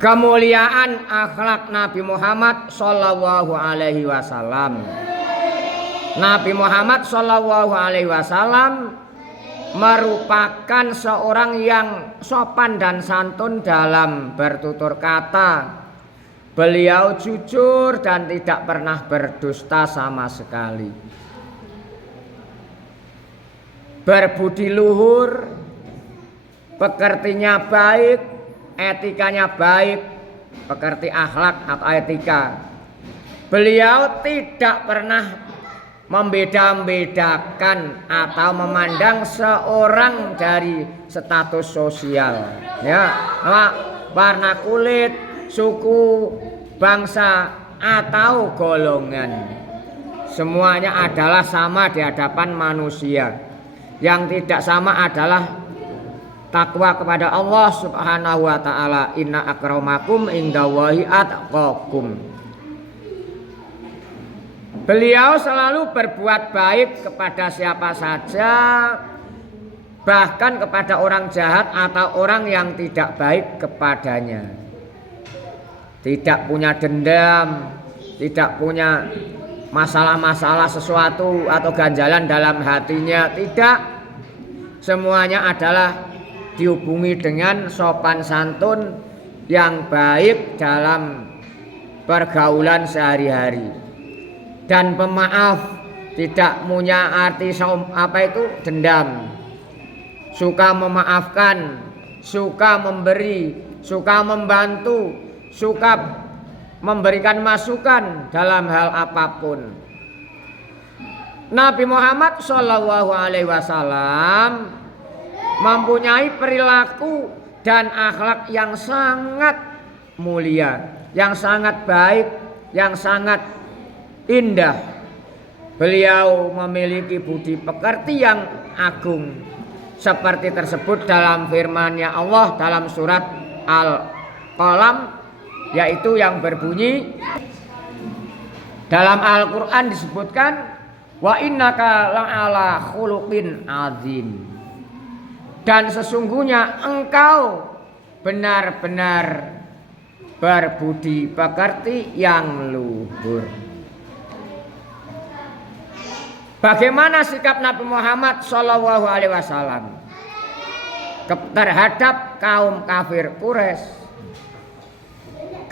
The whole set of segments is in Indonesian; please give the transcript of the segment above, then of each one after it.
kemuliaan akhlak Nabi Muhammad sallallahu alaihi wasallam. Nabi Muhammad sallallahu alaihi wasallam merupakan seorang yang sopan dan santun dalam bertutur kata. Beliau jujur dan tidak pernah berdusta sama sekali. Berbudi luhur, pekertinya baik, etikanya baik, pekerti akhlak atau etika. Beliau tidak pernah membeda-bedakan atau memandang seorang dari status sosial, ya, warna kulit, suku, bangsa atau golongan. Semuanya adalah sama di hadapan manusia. Yang tidak sama adalah takwa kepada Allah Subhanahu wa taala. Inna akramakum indallahi atqakum. Beliau selalu berbuat baik kepada siapa saja, bahkan kepada orang jahat atau orang yang tidak baik kepadanya. Tidak punya dendam, tidak punya masalah-masalah sesuatu atau ganjalan dalam hatinya, tidak. Semuanya adalah dihubungi dengan sopan santun yang baik dalam pergaulan sehari-hari. Dan pemaaf, tidak punya arti dendam. Suka memaafkan, suka memberi, suka membantu, suka memberikan masukan dalam hal apapun. Nabi Muhammad sallallahu alaihi wasallam mempunyai perilaku dan akhlak yang sangat mulia, yang sangat baik, yang sangat indah. Beliau memiliki budi pekerti yang agung, seperti tersebut dalam firman-Nya Allah dalam surat Al-Qalam, yaitu yang berbunyi, dalam Al-Quran disebutkan, wa innaka la'ala khuluqin azim, dan sesungguhnya engkau benar-benar berbudi pekerti yang luhur. Bagaimana sikap Nabi Muhammad sallallahu alaihi wasallam terhadap kaum kafir Quraisy?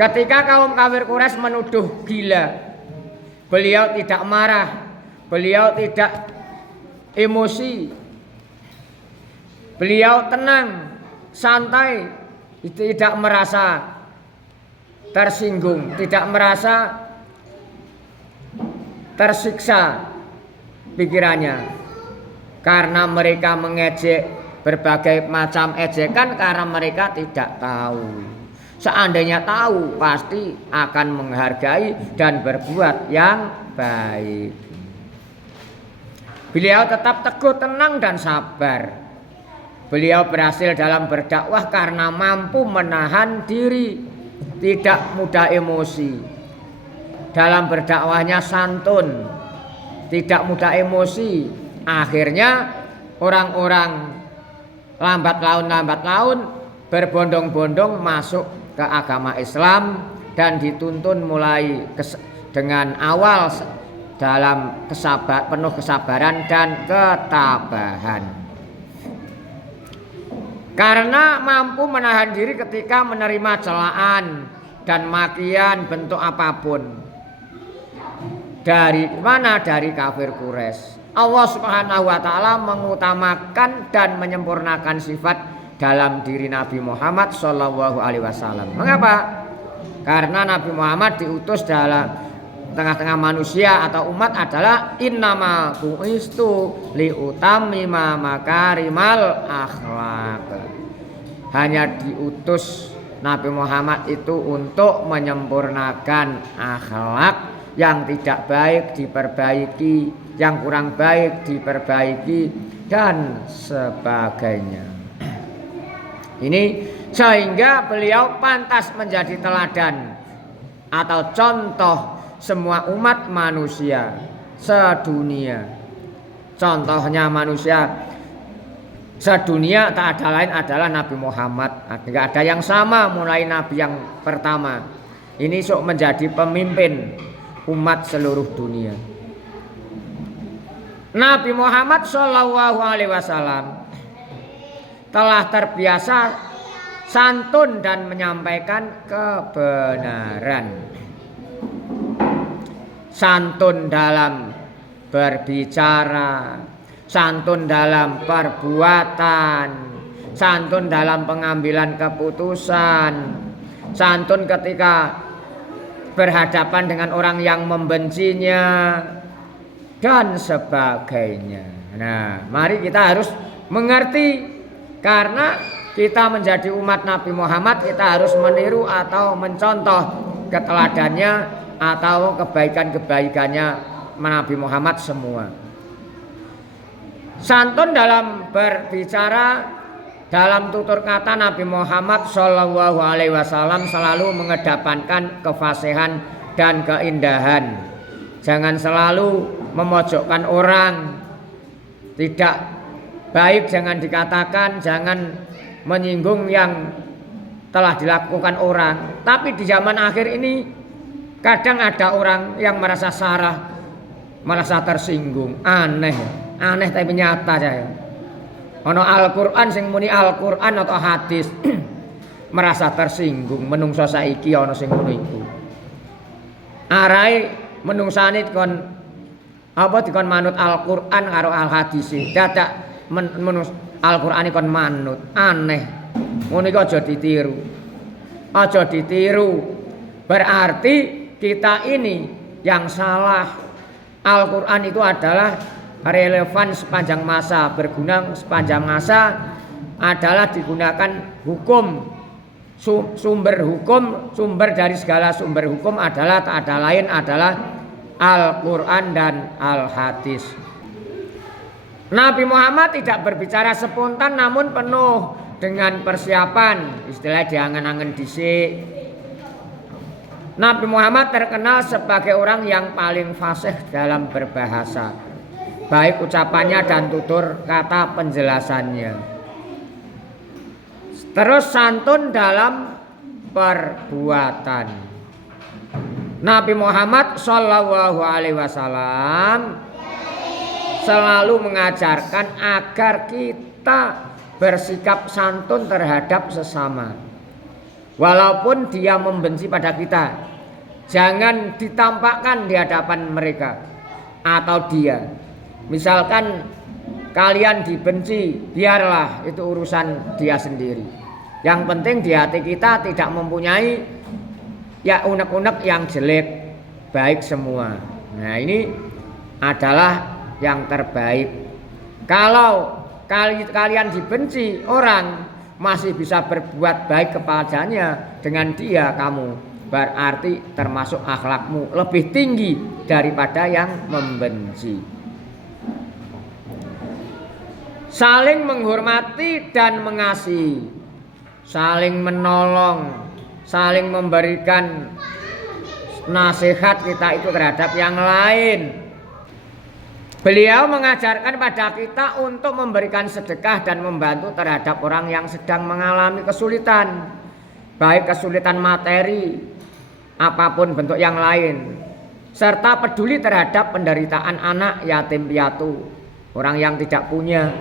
Ketika kaum kafir Quraisy menuduh gila, beliau tidak marah, beliau tidak emosi, beliau tenang, santai, tidak merasa tersinggung, tidak merasa tersiksa pikirannya, karena mereka mengejek berbagai macam ejekan karena mereka tidak tahu. Seandainya tahu pasti akan menghargai dan berbuat yang baik. Beliau tetap teguh, tenang dan sabar. Beliau berhasil dalam berdakwah karena mampu menahan diri, tidak mudah emosi. Dalam berdakwahnya santun, tidak mudah emosi. Akhirnya orang-orang lambat laun berbondong-bondong masuk ke agama Islam dan dituntun mulai dengan awal dalam penuh kesabaran dan ketabahan. Karena mampu menahan diri ketika menerima celaan dan makian bentuk apapun. Dari mana? Dari kafir Quraisy. Allah Subhanahu wa taala mengutamakan dan menyempurnakan sifat dalam diri Nabi Muhammad sallallahu alaihi wasallam. Mengapa? Karena Nabi Muhammad diutus dalam tengah-tengah manusia atau umat adalah innama bu'istu liutammima makarimal akhlak. Hanya diutus Nabi Muhammad itu untuk menyempurnakan akhlak. Yang tidak baik diperbaiki, yang kurang baik diperbaiki, dan sebagainya. Ini sehingga beliau pantas menjadi teladan atau contoh semua umat manusia sedunia. Contohnya manusia Sedunia tak ada lain adalah Nabi Muhammad. Tidak ada yang sama mulai Nabi yang pertama. Ini sok menjadi pemimpin umat seluruh dunia. Nabi Muhammad Shallallahu Alaihi Wasallam telah terbiasa santun dan menyampaikan kebenaran. Santun dalam berbicara, santun dalam perbuatan, santun dalam pengambilan keputusan, santun ketika berhadapan dengan orang yang membencinya, dan sebagainya. Nah, mari kita harus mengerti, karena kita menjadi umat Nabi Muhammad, kita harus meniru atau mencontoh keteladannya atau kebaikan-kebaikannya Nabi Muhammad semua. Santun dalam berbicara, dalam tutur kata Nabi Muhammad Shallallahu Alaihi Wasallam selalu mengedepankan kefasihan dan keindahan. Jangan selalu memojokkan orang, tidak baik jangan dikatakan, jangan menyinggung yang telah dilakukan orang. Tapi di zaman akhir ini kadang ada orang yang merasa sarah, merasa tersinggung. Aneh tapi nyata saya. Ono Al-Qur'an sing muni Al-Qur'an atau hadis merasa tersinggung. Menungso saiki ono sing ngono iku. Arai menungsane kon apa dikon manut Al-Qur'an karo al-hadis. Dadak Al-Qur'an kon manut. Aneh. Ngono iku aja ditiru. Aja ditiru. Berarti kita ini yang salah. Al-Qur'an itu adalah relevan sepanjang masa, berguna sepanjang masa, adalah digunakan hukum. Sumber dari segala sumber hukum adalah tak ada lain adalah Al-Quran dan Al-Hadis. Nabi Muhammad tidak berbicara spontan, namun penuh dengan persiapan. Istilah diangen-angen dhisik. Nabi Muhammad terkenal sebagai orang yang paling fasih dalam berbahasa, baik ucapannya dan tutur kata penjelasannya. Terus santun dalam perbuatan. Nabi Muhammad Shallallahu Alaihi Wasallam selalu mengajarkan agar kita bersikap santun terhadap sesama. Walaupun dia membenci pada kita, jangan ditampakkan di hadapan mereka atau dia. Misalkan kalian dibenci, biarlah itu urusan dia sendiri. Yang penting di hati kita tidak mempunyai ya unek-unek yang jelek, baik semua. Nah, ini adalah yang terbaik. Kalau kalian dibenci orang, masih bisa berbuat baik kepadanya, dengan dia kamu berarti termasuk akhlakmu lebih tinggi daripada yang membenci. Saling menghormati dan mengasihi, saling menolong, saling memberikan nasihat kita itu terhadap yang lain. Beliau mengajarkan pada kita untuk memberikan sedekah dan membantu terhadap orang yang sedang mengalami kesulitan, baik kesulitan materi apapun bentuk yang lain, serta peduli terhadap penderitaan anak yatim piatu, orang yang tidak punya,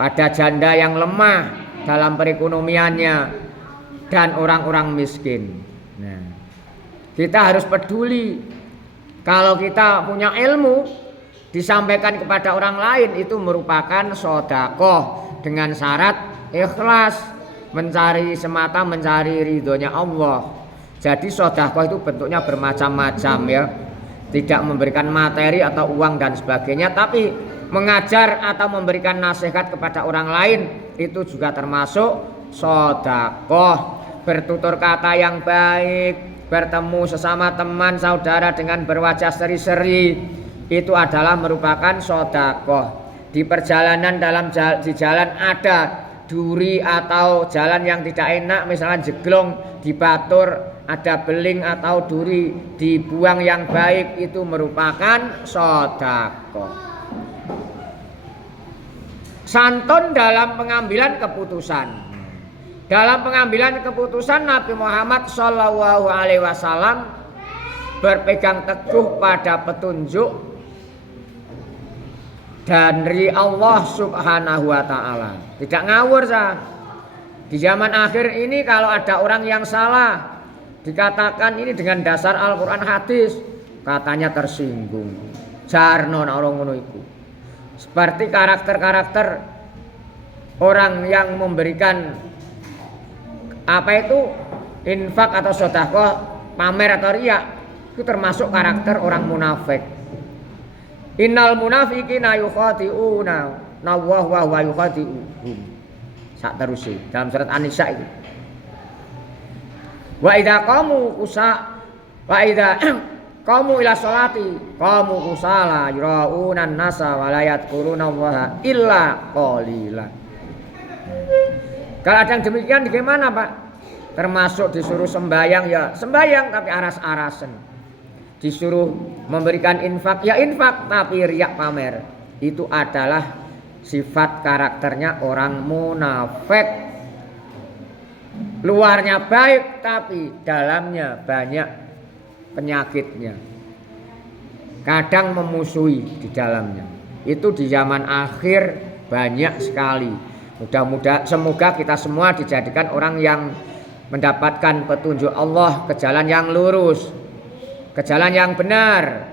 pada janda yang lemah dalam perekonomiannya, dan orang-orang miskin. Nah, kita harus peduli. Kalau kita punya ilmu, disampaikan kepada orang lain itu merupakan sedekah dengan syarat ikhlas, semata mencari ridhonya Allah. Jadi sedekah itu bentuknya bermacam-macam ya, tidak memberikan materi atau uang dan sebagainya, tapi mengajar atau memberikan nasihat kepada orang lain itu juga termasuk sedekah. Bertutur kata yang baik, bertemu sesama teman saudara dengan berwajah seri-seri, itu adalah merupakan sedekah. Di perjalanan di jalan ada duri atau jalan yang tidak enak, misalnya jeglong, dibatur, ada beling atau duri, dibuang yang baik, itu merupakan sedekah. santun dalam pengambilan keputusan. Dalam pengambilan keputusan Nabi Muhammad Shallallahu Alaihi Wasallam berpegang teguh pada petunjuk dari Allah Subhanahu Wa Taala. Tidak ngawur sah. Di zaman akhir ini kalau ada orang yang salah dikatakan ini dengan dasar Al-Quran hadis, katanya tersinggung. Jarno orang ngono iku. Seperti karakter-karakter orang yang memberikan apa itu infak atau sedekah, pamer atau riya, itu termasuk karakter orang munafik. Innal munafiqina yukhadi'una nawah wa huwa yukhadi'uhum. Sak terusé dalam surat An-Nisa itu. Wa idza qamu ila sholati qamu kusala yurauna an-nasa wa la yadhkuruna Allaha illa qalila. Kalau ada yang demikian bagaimana Pak? Termasuk disuruh sembahyang ya sembahyang tapi aras-arasen. Disuruh memberikan infak ya infak tapi riak pamer. Itu adalah sifat karakternya orang munafik. Luarnya baik tapi dalamnya banyak penyakitnya. Kadang memusuhi di dalamnya. Itu di zaman akhir banyak sekali. Mudah-mudahan semoga kita semua dijadikan orang yang mendapatkan petunjuk Allah ke jalan yang lurus, ke jalan yang benar,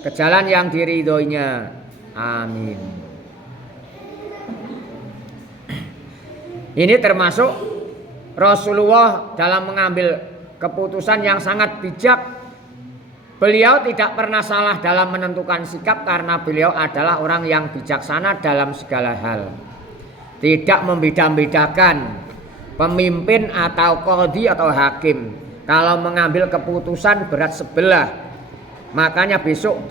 ke jalan yang diridhoinya. Amin. Ini termasuk Rasulullah dalam mengambil keputusan yang sangat bijak. Beliau tidak pernah salah dalam menentukan sikap karena beliau adalah orang yang bijaksana dalam segala hal. Tidak membeda-bedakan pemimpin atau qadhi atau hakim. Kalau mengambil keputusan berat sebelah, makanya besok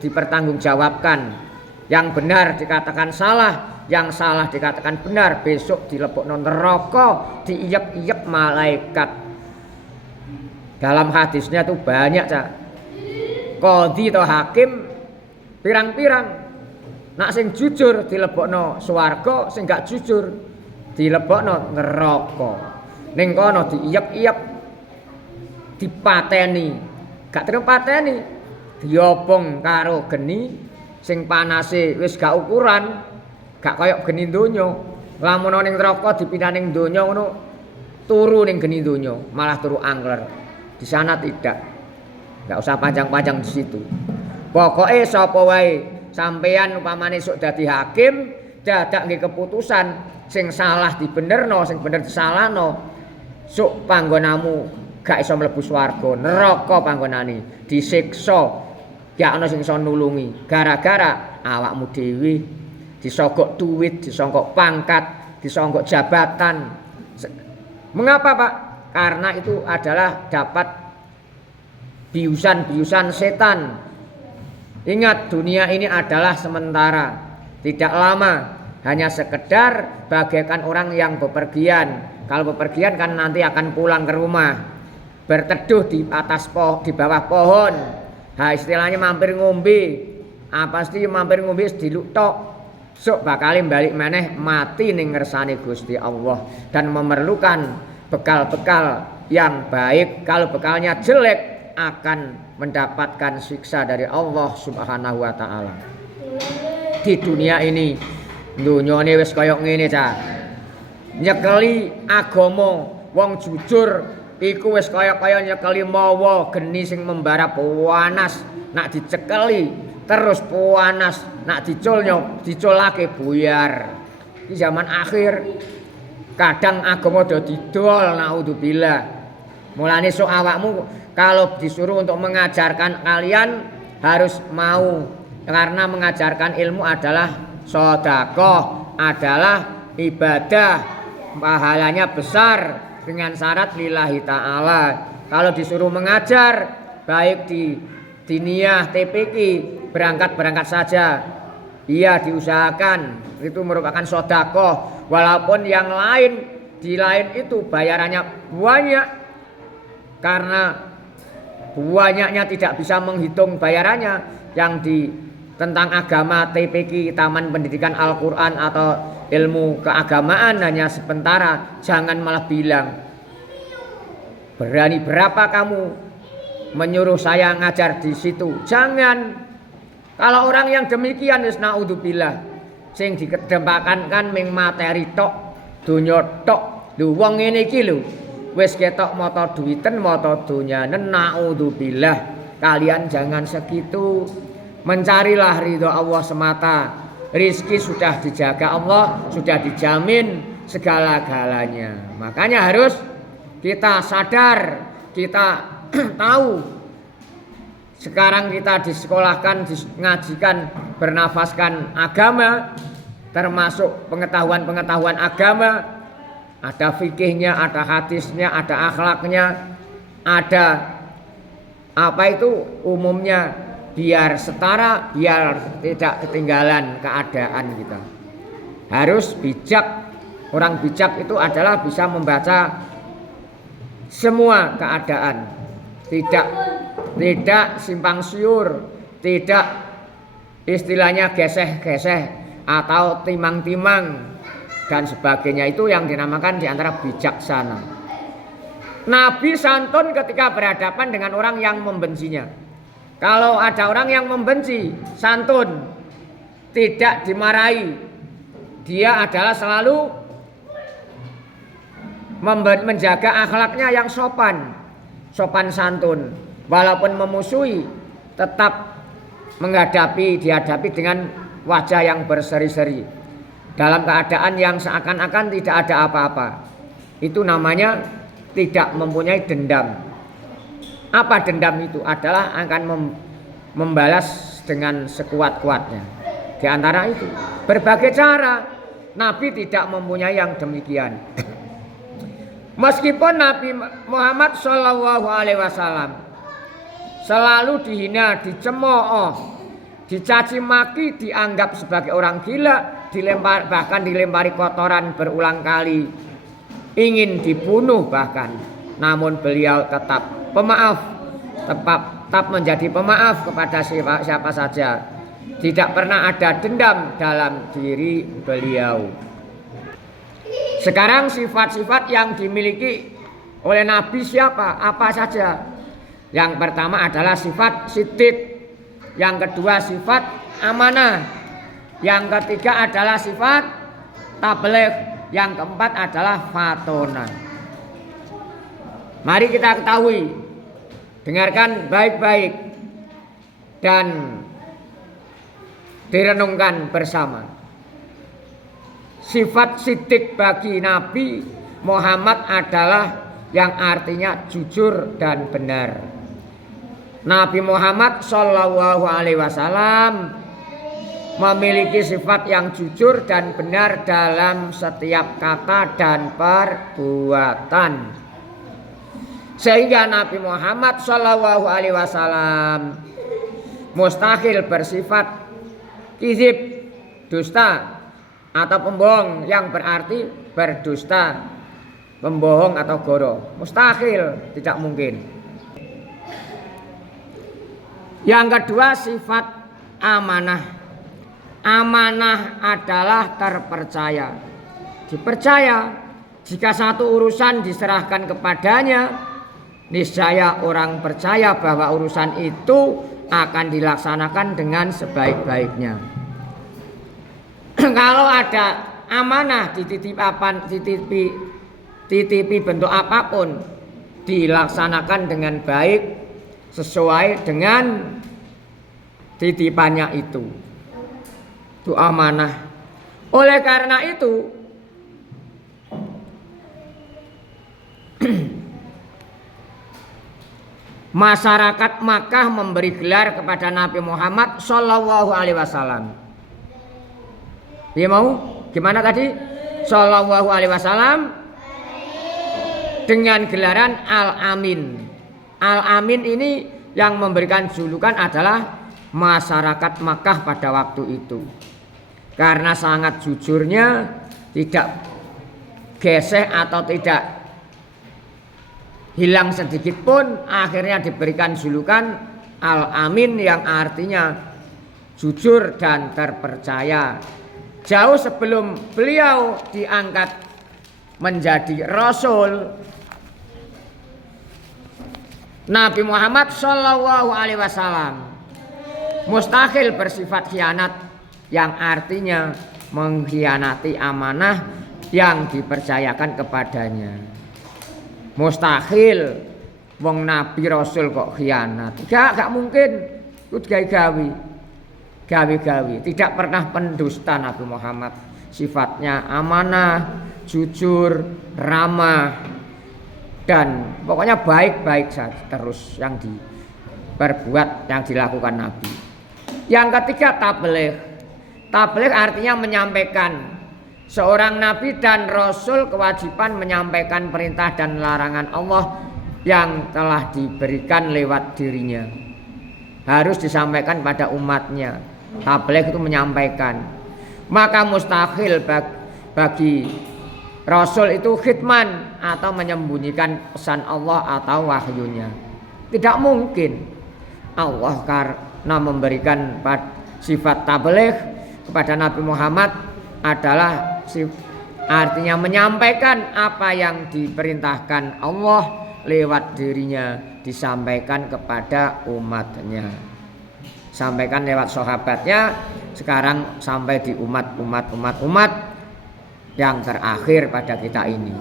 dipertanggungjawabkan. Yang benar dikatakan salah, yang salah dikatakan benar, besok dilebokno neraka, diiyep-iyep malaikat. Dalam hadisnya tuh banyak cak. Qadhi atau hakim pirang-pirang. Nak sing jujur dilebokno swarga, sing gak jujur dilebokno neraka. Ning kono diiyep-iyep, dipateni. Gak terus pateni, diobong karo geni sing panase wis gak ukuran, gak koyok geni donya. Lamun ning neraka dipindah ning donya ngono, turu ning geni donya, malah turu angler. Di sana tidak. Gak usah panjang-panjang di situ. Pokoke sapa wae sampeyan upamane sok dadi hakim, dadak nggih keputusan sing salah dibenerno, sing bener disalahno. Sok panggonamu gak iso mlebu swarga, neraka panggonane, disiksa. Gak ana sing iso nulungi gara-gara awakmu dhewe disogok duit, disogok pangkat, disogok jabatan. Mengapa, Pak? Karena itu adalah dapat biusan-biusan setan. Ingat, dunia ini adalah sementara, tidak lama, hanya sekedar bagaikan orang yang bepergian. Kalau bepergian kan nanti akan pulang ke rumah, berteduh di atas di bawah pohon. Istilahnya mampir ngombe. Pasti mampir ngombe diluk tok. Sok bakal balik maneh mati ning ngersane Gusti Allah dan memerlukan bekal-bekal yang baik. Kalau bekalnya jelek akan mendapatkan siksa dari Allah Subhanahu wa taala. Di dunia ini dunyane wis kaya ngene cah. Nyekeli agama wong jujur iku wis kaya-kaya nyekeli mawa geni sing membara panas. Nak dicekeli terus panas, nak diculake buyar. Di zaman akhir kadang agama do didol, naudzubillah. Mulane sok awakmu kalau disuruh untuk mengajarkan kalian harus mau, karena mengajarkan ilmu adalah sedekah, adalah ibadah, pahalanya besar dengan syarat lillahi ta'ala. Kalau disuruh mengajar baik di diniyah TPQ berangkat saja, iya diusahakan, itu merupakan sedekah. Walaupun yang lain di lain itu bayarannya banyak, karena banyaknya tidak bisa menghitung bayarannya. Yang tentang agama TPQ, Taman Pendidikan Al-Quran atau ilmu keagamaan hanya sementara, jangan malah bilang, berani berapa kamu menyuruh saya ngajar di situ? Jangan. Kalau orang yang demikian wis naudzubillah, sing dikedempakan kan ming materi tok, donya tok. Lho wong ngene iki lho, wis ketok mata duwiten, mata donyanen, naudzubillah. Kalian jangan segitu. Mencarilah ridho Allah semata. Rizki sudah dijaga Allah, sudah dijamin segala-galanya. Makanya harus kita sadar, kita tahu. Sekarang kita disekolahkan, ngajikan, bernafaskan agama, termasuk pengetahuan-pengetahuan agama. Ada fikihnya, ada hadisnya, ada akhlaknya, ada apa itu umumnya, biar setara, biar tidak ketinggalan keadaan kita. Harus bijak. Orang bijak itu adalah bisa membaca semua keadaan. Tidak simpang siur, tidak istilahnya geseh-geseh atau timang-timang dan sebagainya. Itu yang dinamakan diantara bijaksana. Nabi santun ketika berhadapan dengan orang yang membencinya. Kalau ada orang yang membenci, santun, tidak dimarahi. Dia adalah selalu menjaga akhlaknya yang sopan santun. Walaupun memusuhi, tetap dihadapi dengan wajah yang berseri-seri. Dalam keadaan yang seakan-akan tidak ada apa-apa. Itu namanya tidak mempunyai dendam. Apa dendam itu? Adalah akan membalas dengan sekuat-kuatnya. Di antara itu berbagai cara. Nabi tidak mempunyai yang demikian. Meskipun Nabi Muhammad SAW selalu dihina, dicemooh, dicaci maki, dianggap sebagai orang gila, bahkan dilempari kotoran berulang kali, ingin dibunuh bahkan. Namun beliau tetap pemaaf, tetap menjadi pemaaf kepada siapa saja. Tidak pernah ada dendam dalam diri beliau. Sekarang sifat-sifat yang dimiliki oleh Nabi siapa? Apa saja? Yang pertama adalah sifat siddiq. Yang kedua sifat amanah. Yang ketiga adalah sifat tabligh. Yang keempat adalah fatona. Mari kita ketahui, dengarkan baik-baik dan direnungkan bersama. Sifat siddiq bagi Nabi Muhammad adalah yang artinya jujur dan benar. Nabi Muhammad SAW memiliki sifat yang jujur dan benar dalam setiap kata dan perbuatan. Sehingga Nabi Muhammad SAW mustahil bersifat kizib, dusta atau pembohong, yang berarti berdusta, pembohong atau goro. Mustahil, tidak mungkin. Yang kedua sifat amanah. Amanah adalah terpercaya. Dipercaya. Jika satu urusan diserahkan kepadanya, niscaya orang percaya bahwa urusan itu akan dilaksanakan dengan sebaik-baiknya. Kalau ada amanah titipi bentuk apapun, dilaksanakan dengan baik sesuai dengan titipannya itu. Itu amanah. Oleh karena itu masyarakat Makkah memberi gelar kepada Nabi Muhammad SAW. Dia mau gimana tadi? SAW dengan gelaran Al-Amin. Al-Amin ini yang memberikan julukan adalah masyarakat Makkah pada waktu itu. Karena sangat jujurnya, tidak geseh atau tidak hilang sedikit pun, akhirnya diberikan julukan Al-Amin yang artinya jujur dan terpercaya. Jauh sebelum beliau diangkat menjadi rasul, Nabi Muhammad Shallallahu Alaihi Wasallam mustahil bersifat khianat, yang artinya mengkhianati amanah yang dipercayakan kepadanya. Mustahil wong Nabi Rasul kok khianat. Gak mungkin. Itu gawe-gawe. Tidak pernah pendusta Nabi Muhammad. Sifatnya amanah, jujur, ramah, dan pokoknya baik-baik saja terus yang diperbuat, yang dilakukan Nabi. Yang ketiga, tabligh. Tabligh artinya menyampaikan. Seorang nabi dan rasul kewajiban menyampaikan perintah dan larangan Allah yang telah diberikan lewat dirinya. Harus disampaikan pada umatnya. Tabligh itu menyampaikan. Maka mustahil bagi rasul itu khitman atau menyembunyikan pesan Allah atau wahyunya. Tidak mungkin. Allah karena memberikan sifat tabligh kepada Nabi Muhammad adalah artinya menyampaikan apa yang diperintahkan Allah lewat dirinya, disampaikan kepada umatnya. Sampaikan lewat sahabatnya, sekarang sampai di umat yang terakhir pada kita ini.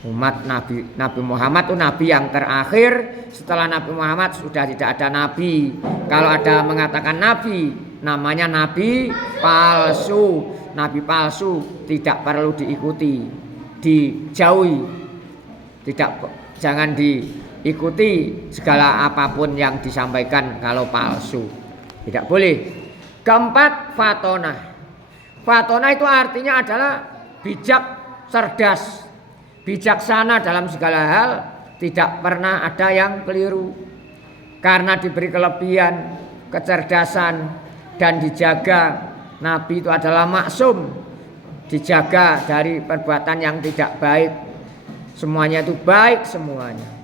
Umat Nabi Muhammad itu nabi yang terakhir. Setelah Nabi Muhammad sudah tidak ada nabi. Kalau ada mengatakan nabi, namanya nabi palsu. Nabi palsu tidak perlu diikuti, dijauhi. Jangan diikuti segala apapun yang disampaikan kalau palsu. Tidak boleh. Keempat, fatonah. Fatonah itu artinya adalah bijak, cerdas, bijaksana dalam segala hal, tidak pernah ada yang keliru. Karena diberi kelebihan, kecerdasan, dan dijaga. Nabi itu adalah maksum, dijaga dari perbuatan yang tidak baik. Semuanya itu baik semuanya.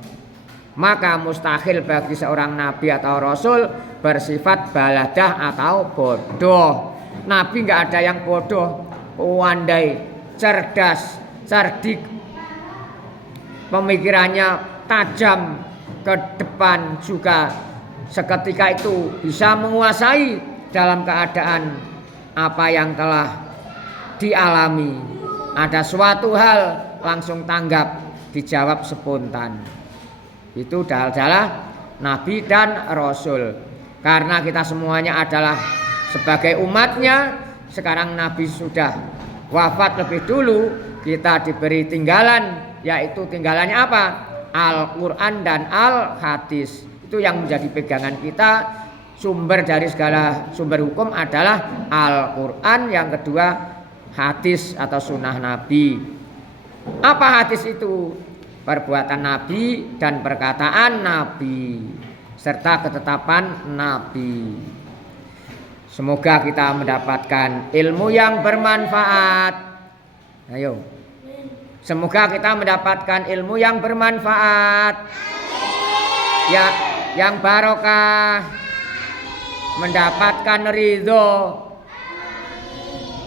Maka mustahil bagi seorang nabi atau rasul bersifat baladah atau bodoh. Nabi nggak ada yang bodoh, pandai, cerdas, cerdik, pemikirannya tajam ke depan juga seketika itu bisa menguasai dalam keadaan apa yang telah dialami. Ada suatu hal langsung tanggap, dijawab spontan. Itu adalah nabi dan rasul. Karena kita semuanya adalah sebagai umatnya. Sekarang nabi sudah wafat lebih dulu, kita diberi tinggalan, yaitu tinggalannya apa? Al-Quran dan Al-Hadis. Itu yang menjadi pegangan kita. Sumber dari segala sumber hukum adalah Al-Quran, yang kedua hadis atau sunnah Nabi. Apa hadis itu? Perbuatan Nabi dan perkataan Nabi serta ketetapan Nabi. Semoga kita mendapatkan ilmu yang bermanfaat. Ayo. Semoga kita mendapatkan ilmu yang bermanfaat. Ya, yang barokah, mendapatkan ridho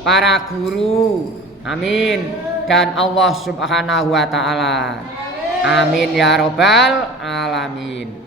para guru. Amin. Dan Allah Subhanahu wa taala. Amin ya robbal alamin.